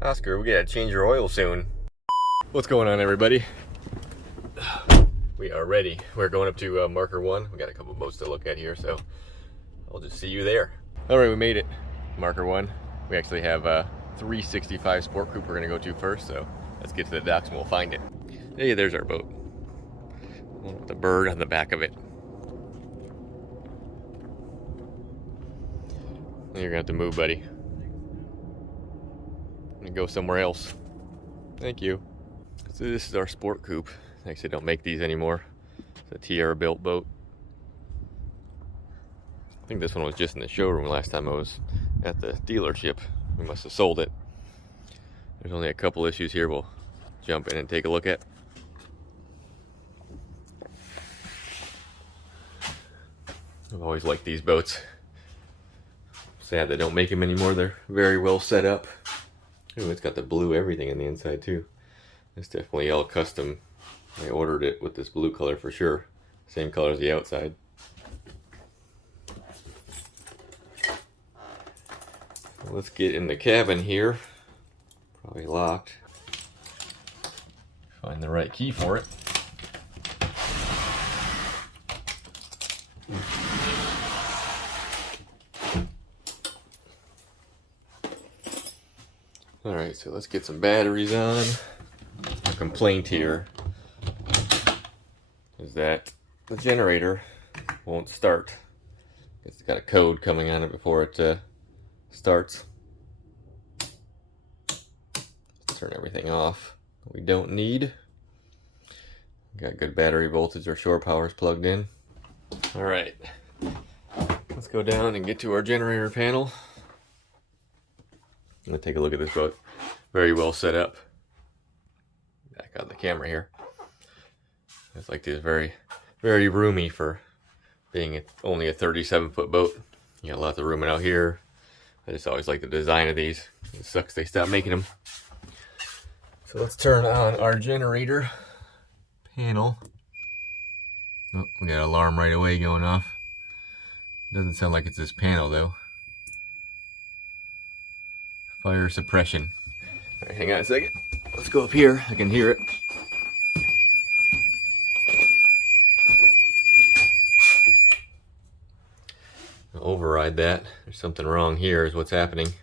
Oscar, we gotta change your oil soon. What's going on, everybody? We are ready. We're going up to marker 1. We got a couple boats to look at here, so I'll just see you there. All right, we made it. Marker 1. We actually have a 365 Sport Coupe we're gonna go to first, so let's get to the docks and we'll find it. Hey, there's our boat. One with the bird on the back of it. You're gonna have to move, buddy. I'm gonna go somewhere else. Thank you. So this is our Sport Coupe. They actually don't make these anymore. It's a Tierra built boat. I think this one was just in the showroom last time I was at the dealership. We must have sold it. There's only a couple issues here we'll jump in and take a look at. I've always liked these boats. Sad they don't make them anymore. They're very well set up. Ooh, it's got the blue everything on the inside too. It's definitely all custom. I ordered it with this blue color for sure. Same color as the outside. Let's get in the cabin here. Probably locked. Find the right key for it. Alright, so let's get some batteries on. A complaint here is that the generator won't start. It's got a code coming on it before it starts. Let's turn everything off we don't need. Got good battery voltage, or shore power's plugged in. Alright, let's go down and get to our generator panel. I'm gonna take a look at this boat. Very well set up. Back on the camera here. It's like this very, very roomy for being only a 37-foot boat. You got lots of room out here. I just always like the design of these. It sucks they stopped making them. So let's turn on our generator panel. Oh, we got an alarm right away going off. Doesn't sound like it's this panel though. Fire suppression. All right, hang on a second. Let's go up here. I can hear it. I'll override that. There's something wrong here is what's happening. So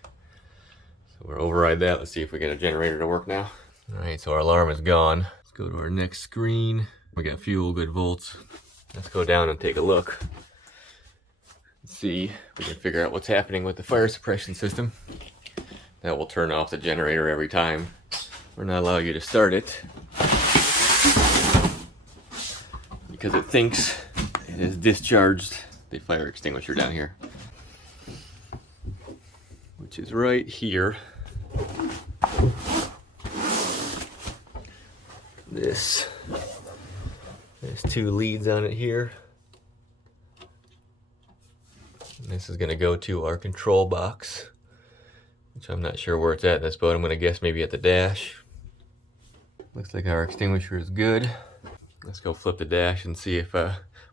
we'll override that. Let's see if we get a generator to work now. All right, so our alarm is gone. Let's go to our next screen. We got fuel, good volts. Let's go down and take a look. Let's see if we can figure out what's happening with the fire suppression system. That will turn off the generator every time. We're not allow you to start it because it thinks it has discharged the fire extinguisher down here, which is right here. There's 2 leads on it here. And this is going to go to our control box, which I'm not sure where it's at in this boat. I'm going to guess maybe at the dash. Looks like our extinguisher is good. Let's go flip the dash and see if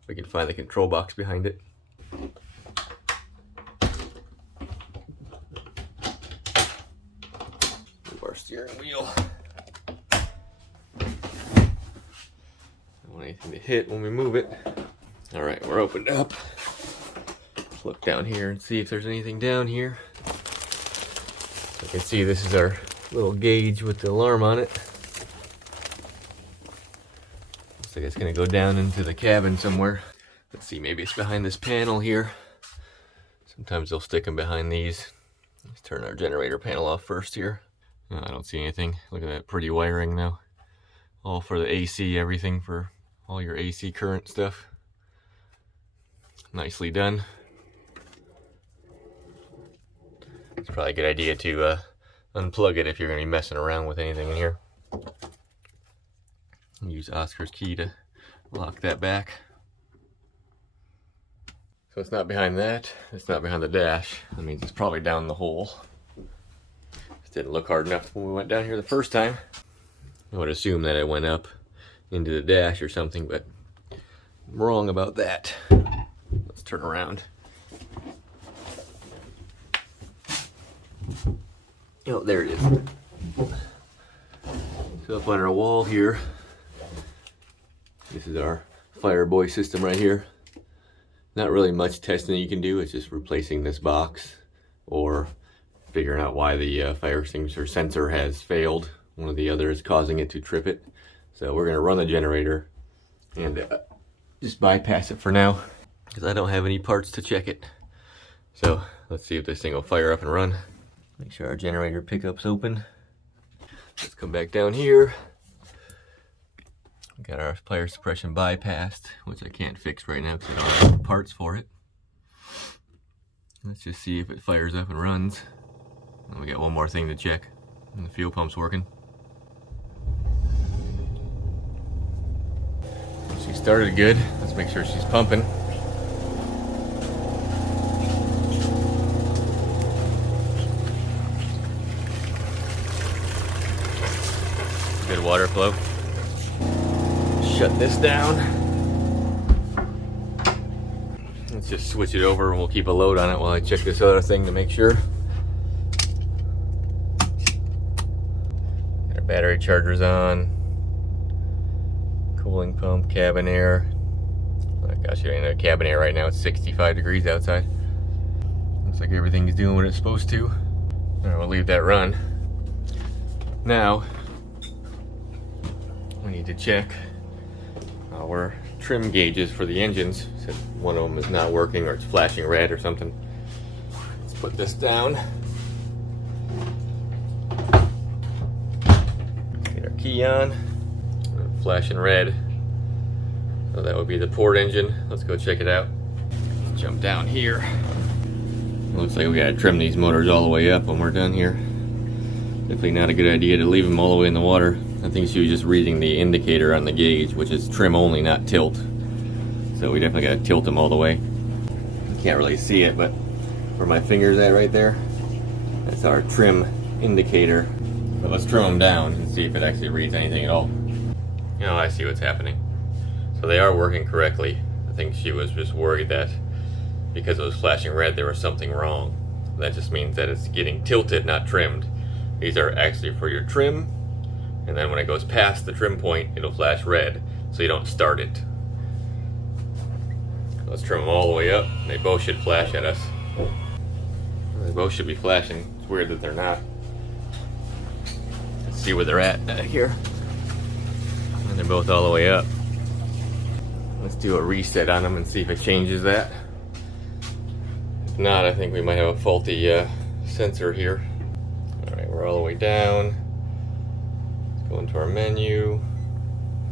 we can find the control box behind it. Move our steering wheel. Don't want anything to hit when we move it. All right, we're opened up. Let's look down here and see if there's anything down here. So you can see this is our little gauge with the alarm on it. Looks like it's gonna go down into the cabin somewhere. Let's see, maybe it's behind this panel here. Sometimes they'll stick them behind these. Let's turn our generator panel off first here. No, I don't see anything. Look at that pretty wiring though. All for the AC, everything for all your AC current stuff. Nicely done. It's probably a good idea to unplug it if you're going to be messing around with anything in here. Use Oscar's key to lock that back. So it's not behind that. It's not behind the dash. That means it's probably down the hole. Just didn't look hard enough when we went down here the first time. I would assume that it went up into the dash or something, but I'm wrong about that. Let's turn around. Oh, there it is. So up on our wall here, this is our Fireboy system right here. Not really much testing you can do. It's just replacing this box or figuring out why the fire extinguisher sensor has failed. One or the other is causing it to trip it. So we're gonna run the generator and just bypass it for now because I don't have any parts to check it. So let's see if this thing will fire up and run. Make sure our generator pickup's open. Let's come back down here. We got our fire suppression bypassed, which I can't fix right now because I don't have parts for it. Let's just see if it fires up and runs. And we got one more thing to check. And the fuel pump's working. She started good. Let's make sure she's pumping. Good water flow. Shut this down. Let's just switch it over and we'll keep a load on it while I check this other thing to make sure. Got our battery chargers on. Cooling pump, cabin air. Oh gosh, you don't know cabin air right now. It's 65 degrees outside. Looks like everything's doing what it's supposed to. Alright, we'll leave that run. Now, we need to check our trim gauges for the engines. So one of them is not working or it's flashing red or something. Let's put this down. Get our key on. Flashing red. So that would be the port engine. Let's go check it out. Let's jump down here. Looks like we gotta trim these motors all the way up when we're done here. Definitely not a good idea to leave them all the way in the water. I think she was just reading the indicator on the gauge, which is trim only, not tilt. So we definitely gotta tilt them all the way. You can't really see it, but where my finger's at right there, that's our trim indicator. But let's trim them down and see if it actually reads anything at all. Oh, I see what's happening. So they are working correctly. I think she was just worried that because it was flashing red, there was something wrong. That just means that it's getting tilted, not trimmed. These are actually for your trim, and then when it goes past the trim point, it'll flash red, so you don't start it. Let's trim them all the way up. They both should flash at us. They both should be flashing. It's weird that they're not. Let's see where they're at back here. And they're both all the way up. Let's do a reset on them and see if it changes that. If not, I think we might have a faulty sensor here. Alright, we're all the way down. Let's go into our menu,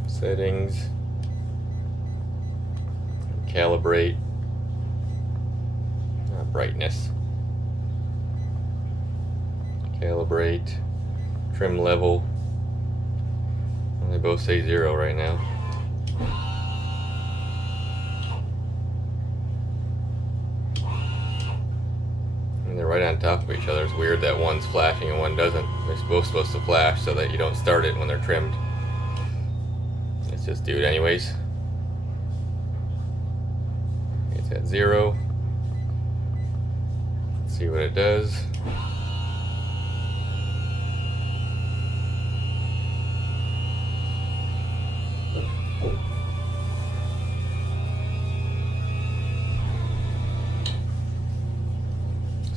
settings, calibrate, brightness, calibrate, trim level. And they both say 0 right now. And they're right on top of each other. It's weird that one's flashing and one doesn't. They're both supposed to flash so that you don't start it when they're trimmed. Let's just do it anyways. It's at 0. Let's see what it does.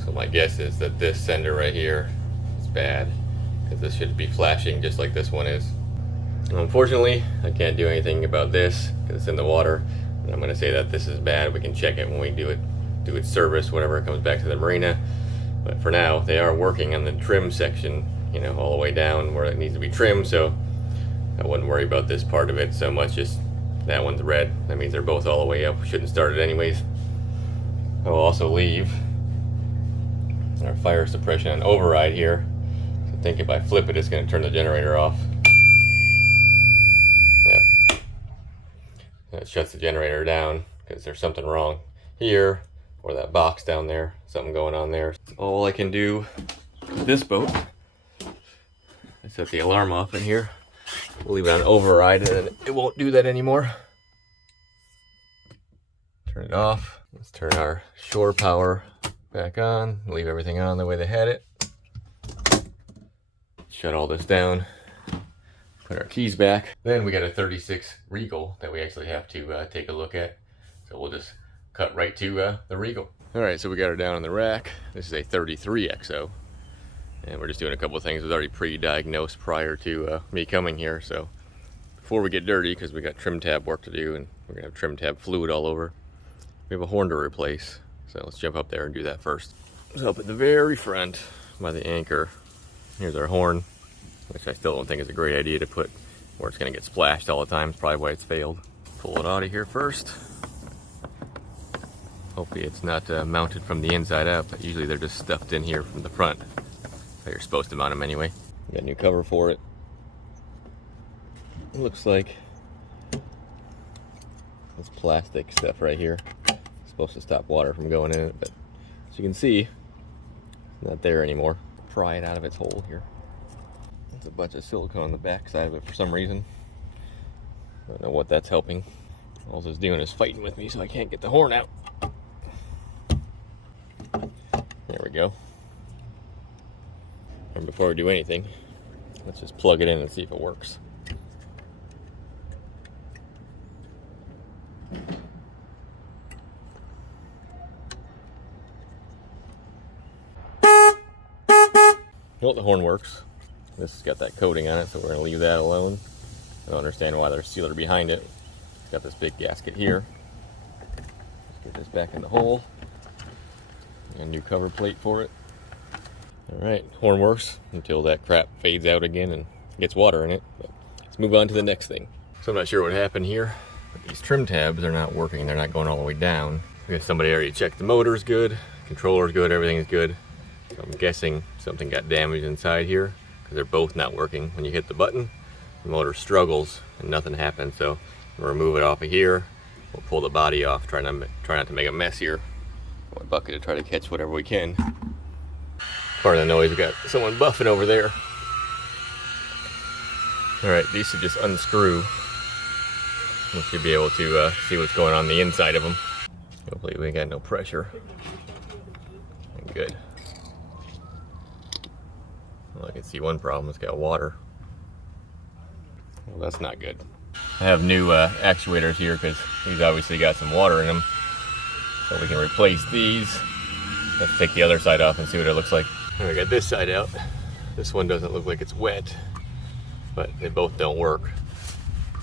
So my guess is that this sender right here is bad, because this should be flashing just like this one is. Unfortunately, I can't do anything about this because it's in the water. And I'm going to say that this is bad. We can check it when we do its service, whenever it comes back to the marina. But for now, they are working on the trim section, you know, all the way down where it needs to be trimmed. So I wouldn't worry about this part of it so much. Just that one's red. That means they're both all the way up. We shouldn't start it anyways. I will also leave our fire suppression on override here. I think if I flip it, it's going to turn the generator off. Yeah. It shuts the generator down because there's something wrong here, or that box down there. Something going on there. All I can do with this boat is set the alarm off in here. We'll leave it on override and it won't do that anymore. Turn it off. Let's turn our shore power back on. Leave everything on the way they had it. Shut all this down. Put our keys back. Then we got a 36 Regal that we actually have to take a look at. So we'll just cut right to the Regal. All right, so we got her down on the rack. This is a 33 XO. And we're just doing a couple of things. It was already pre-diagnosed prior to me coming here. So before we get dirty, because we got trim tab work to do and we're gonna have trim tab fluid all over, we have a horn to replace. So let's jump up there and do that first. So up at the very front by the anchor, here's our horn, which I still don't think is a great idea to put where it's gonna get splashed all the time. It's probably why it's failed. Pull it out of here first. Hopefully it's not mounted from the inside out, but usually they're just stuffed in here from the front. That's how you're supposed to mount them anyway. Got a new cover for it. It looks like this plastic stuff right here. It's supposed to stop water from going in it, but as you can see, it's not there anymore. Pry it out of its hole here. There's a bunch of silicone on the back side of it for some reason. I don't know what that's helping. All it's doing is fighting with me so I can't get the horn out. There we go. And before we do anything, let's just plug it in and see if it works. Well, the horn works. This has got that coating on it, so we're going to leave that alone. I don't understand why there's a sealer behind it. It's got this big gasket here. Let's get this back in the hole. A new cover plate for it. Alright, horn works until that crap fades out again and gets water in it. But let's move on to the next thing. So I'm not sure what happened here, but these trim tabs are not working. They're not going all the way down. We have somebody already checked the motor's good, controller's good, everything's good. So I'm guessing something got damaged inside here because they're both not working. When you hit the button, the motor struggles and nothing happens. So we'll remove it off of here. We'll pull the body off, try not to make a mess here. My bucket to try to catch whatever we can. Part of the noise, we got someone buffing over there. Alright, these should just unscrew. We should be able to see what's going on the inside of them. Hopefully we ain't got no pressure. Good. Well, I can see one problem, it's got water. Well, that's not good. I have new actuators here because these obviously got some water in them. So we can replace these. Let's take the other side off and see what it looks like. I got this side out. This one doesn't look like it's wet, but they both don't work.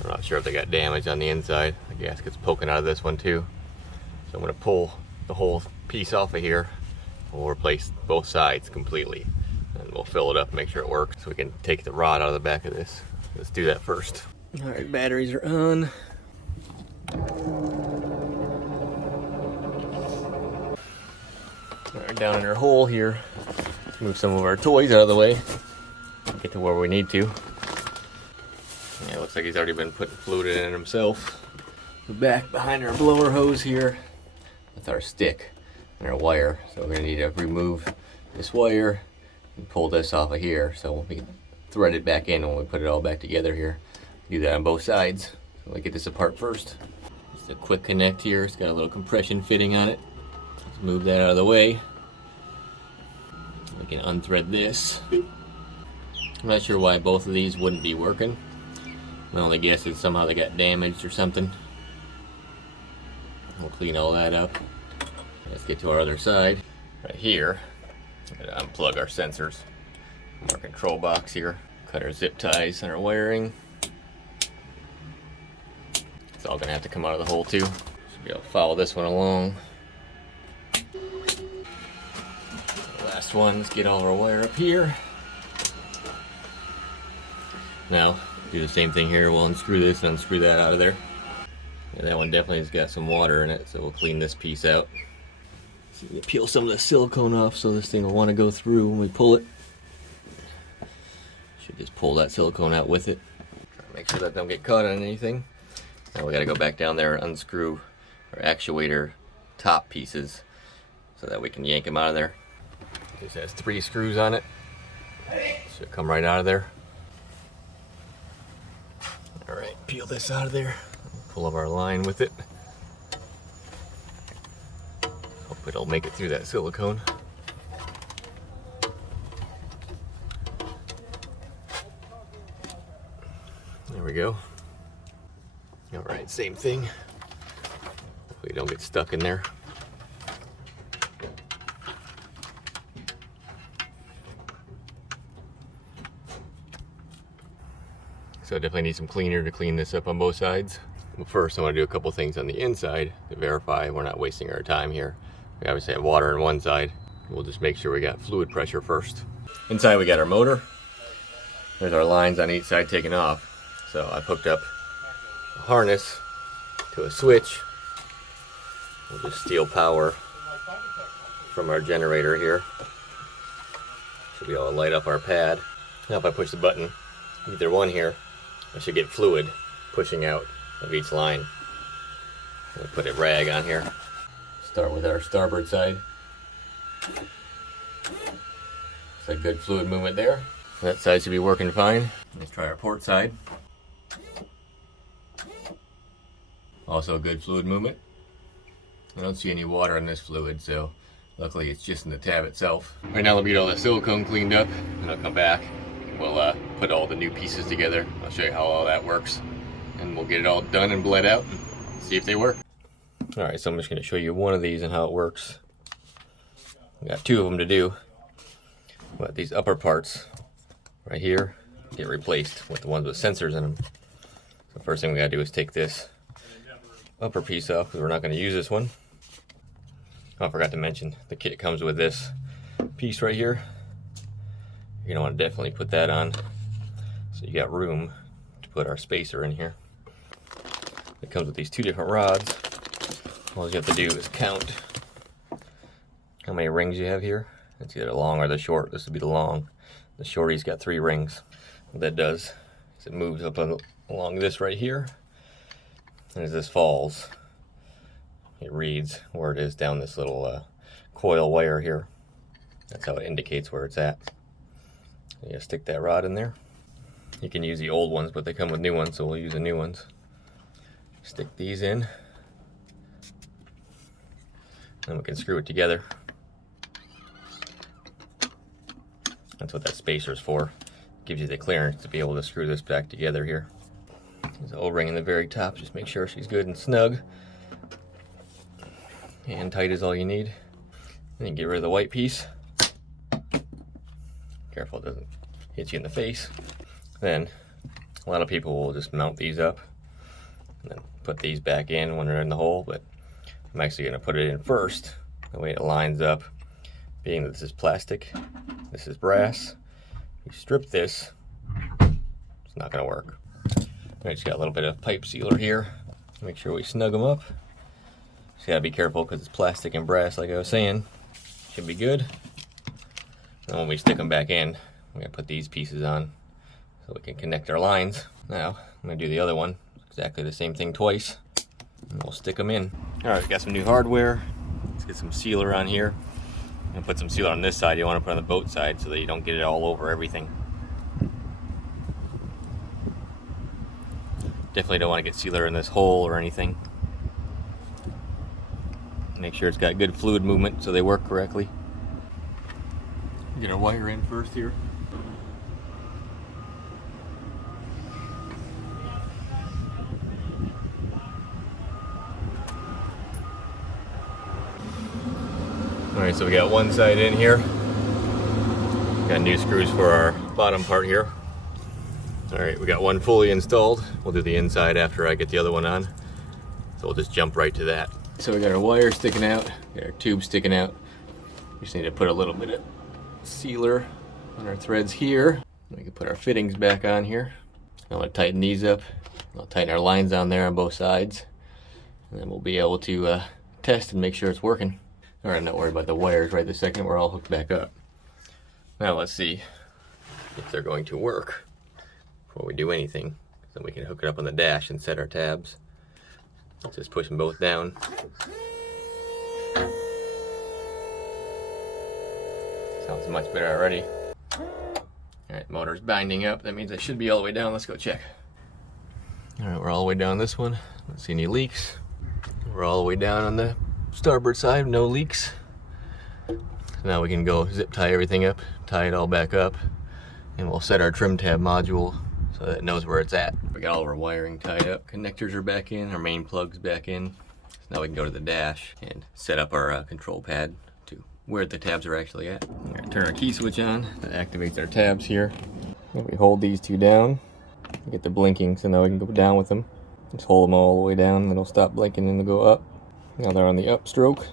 I'm not sure if they got damage on the inside. The gasket's poking out of this one too. So I'm gonna pull the whole piece off of here. We'll replace both sides completely. And we'll fill it up and make sure it works so we can take the rod out of the back of this. Let's do that first. All right, batteries are on. All right, down in our hole here. Let's move some of our toys out of the way. Get to where we need to. Yeah, it looks like he's already been putting fluid in it himself. The back behind our blower hose here, that's our stick and our wire. So we're gonna need to remove this wire and pull this off of here so we can thread it back in when we put it all back together here. Do that on both sides. So we get this apart first. Just a quick connect here. It's got a little compression fitting on it. Let's move that out of the way. We can unthread this. I'm not sure why both of these wouldn't be working. My only guess is somehow they got damaged or something. We'll clean all that up. Let's get to our other side. Right here, I'm gonna unplug our sensors from our control box here. Cut our zip ties and our wiring. It's all gonna have to come out of the hole too. Should be able to follow this one along. Last one, let's get all our wire up here. Now, do the same thing here. We'll unscrew this and unscrew that out of there. Yeah, that one definitely has got some water in it, so we'll clean this piece out. So we peel some of the silicone off so this thing will want to go through when we pull it. Should just pull that silicone out with it. Make sure that don't get caught on anything. Now we got to go back down there and unscrew our actuator top pieces so that we can yank them out of there. This has 3 screws on it. Should come right out of there. Alright, peel this out of there. Pull up our line with it. Hope it'll make it through that silicone. There we go. All right, same thing. Hopefully don't get stuck in there. So I definitely need some cleaner to clean this up on both sides. But first I want to do a couple things on the inside to verify we're not wasting our time here. We obviously have water on one side. We'll just make sure we got fluid pressure first. Inside we got our motor. There's our lines on each side taken off. So I've hooked up a harness to a switch. We'll just steal power from our generator here. Should be able to light up our pad. Now if I push the button, either one here, I should get fluid pushing out of each line. I'm gonna put a rag on here. Start with our starboard side. It's a good fluid movement there. That side should be working fine. Let's try our port side. Also a good fluid movement. I don't see any water in this fluid, so luckily it's just in the tab itself. Right now, let me get all the silicone cleaned up, and I'll come back. We'll put all the new pieces together. I'll show you how all that works, and we'll get it all done and bled out and see if they work. All right, so I'm just going to show you one of these and how it works. We got two of them to do, but these upper parts right here get replaced with the ones with sensors in them. So first thing we got to do is take this upper piece off because we're not going to use this one. Oh, I forgot to mention the kit comes with this piece right here. You're gonna want to definitely put that on so you got room to put our spacer in here. It comes with these two different rods. All you have to do is count how many rings you have here. It's either the long or the short. This would be the long. The shorty's got 3 rings. What that does is it moves up along this right here, and as this falls, it reads where it is down this little coil wire here. That's how it indicates where it's at. You gotta stick that rod in there. You can use the old ones, but they come with new ones, so we'll use the new ones. Stick these in, and we can screw it together. That's what that spacer's for. It gives you the clearance to be able to screw this back together here. There's an O-ring in the very top. Just make sure she's good and snug. And tight is all you need. Then get rid of the white piece. Careful it doesn't hit you in the face. Then a lot of people will just mount these up and then put these back in when they're in the hole, but I'm actually going to put it in first. That way it lines up. Being that this is plastic, this is brass. You strip this, it's not going to work. I just got a little bit of pipe sealer here. Make sure we snug them up. Just gotta be careful because it's plastic and brass, like I was saying. Should be good. And when we stick them back in, we're gonna put these pieces on so we can connect our lines. Now, I'm gonna do the other one, exactly the same thing twice, and we'll stick them in. All right, we got some new hardware. Let's get some sealer on here. I'm gonna put some sealer on this side. You wanna put on the boat side so that you don't get it all over everything. Definitely don't wanna get sealer in this hole or anything. Make sure it's got good fluid movement so they work correctly. Get our wire in first here. Alright, so we got one side in here. Got new screws for our bottom part here. Alright, we got one fully installed. We'll do the inside after I get the other one on. So we'll just jump right to that. So we got our wire sticking out, got our tube sticking out. We just need to put a little bit of sealer on our threads here. We can put our fittings back on here. I'm gonna tighten these up. I'll tighten our lines on there on both sides. And then we'll be able to test and make sure it's working. All right, not worried about the wires right this second. We're all hooked back up. Now let's see if they're going to work before we do anything. Then we can hook it up on the dash and set our tabs. Let's just push them both down. Sounds much better already. Alright, motor's binding up. That means I should be all the way down. Let's go check. Alright, we're all the way down this one. Don't see any leaks. We're all the way down on the starboard side, no leaks. So now we can go zip tie everything up, tie it all back up, and we'll set our trim tab module so that it knows where it's at. We got all of our wiring tied up, connectors are back in, our main plug's back in. So now we can go to the dash and set up our control pad to where the tabs are actually at. We're gonna turn our key switch on, that activates our tabs here. And we hold these two down, get the blinking, so now we can go down with them. Just hold them all the way down, and they'll stop blinking and they'll go up. Now they're on the upstroke,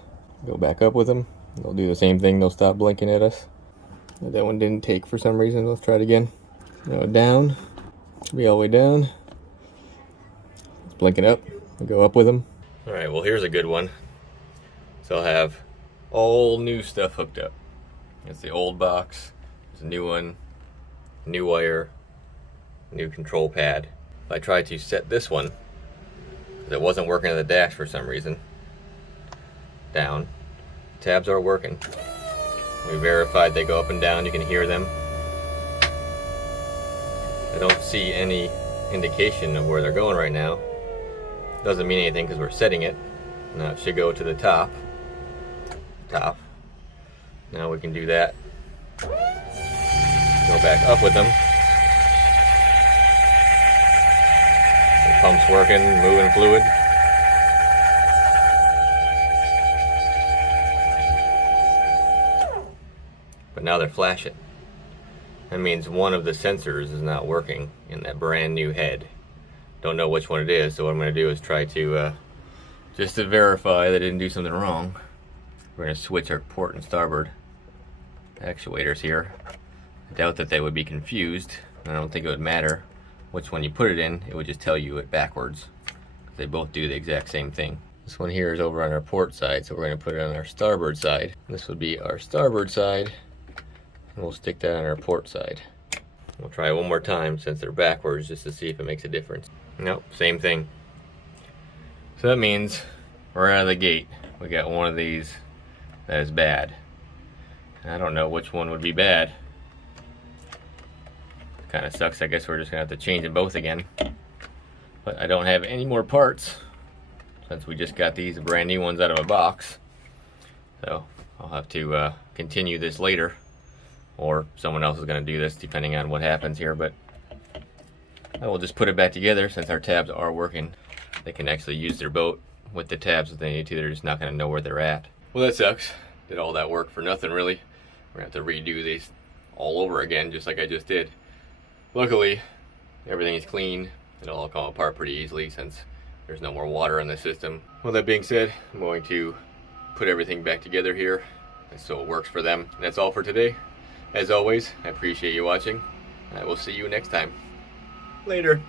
go back up with them. They'll do the same thing, they'll stop blinking at us. That one didn't take for some reason, let's try it again. Now down, should be all the way down. It's blinking up, we'll go up with them. All right, well here's a good one. So I'll have all new stuff hooked up. It's the old box, there's a new one, new wire, new control pad. If I try to set this one, because it wasn't working on the dash for some reason, down, tabs are working. We verified they go up and down, you can hear them. I don't see any indication of where they're going right now. Doesn't mean anything because we're setting it. Now it should go to the top. Now we can do that. Go back up with them. The pump's working, moving fluid. But now they're flashing. That means one of the sensors is not working in that brand new head. Don't know which one it is, so what I'm going to do is try to, just to verify that I didn't do something wrong, we're going to switch our port and starboard actuators here. I doubt that they would be confused. I don't think it would matter which one you put it in, it would just tell you it backwards. They both do the exact same thing. This one here is over on our port side, so we're going to put it on our starboard side. This would be our starboard side, and we'll stick that on our port side. We'll try it one more time since they're backwards just to see if it makes a difference. Nope, same thing. So that means we're out of the gate. We got one of these that is bad. I don't know which one would be bad. Kind of sucks. I guess we're just gonna have to change them both again. But I don't have any more parts since we just got these brand new ones out of a box. So I'll have to continue this later, or someone else is going to do this depending on what happens here. But I will just put it back together since our tabs are working. They can actually use their boat with the tabs if they need to. They're just not going to know where they're at. Well, that sucks. Did all that work for nothing, really. We're going to have to redo these all over again, just like I just did. Luckily, everything is clean. It'll all come apart pretty easily since there's no more water in the system. Well, that being said, I'm going to put everything back together here so it works for them. And that's all for today. As always, I appreciate you watching. I will see you next time. Later.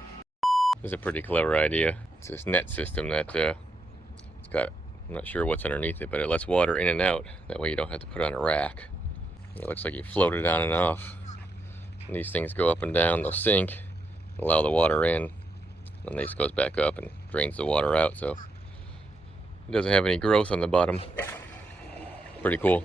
This is a pretty clever idea. It's this net system that it's got, I'm not sure what's underneath it, but it lets water in and out. That way you don't have to put it on a rack. It looks like you float it on and off. And these things go up and down, they'll sink, allow the water in, and this goes back up and drains the water out, so it doesn't have any growth on the bottom. Pretty cool.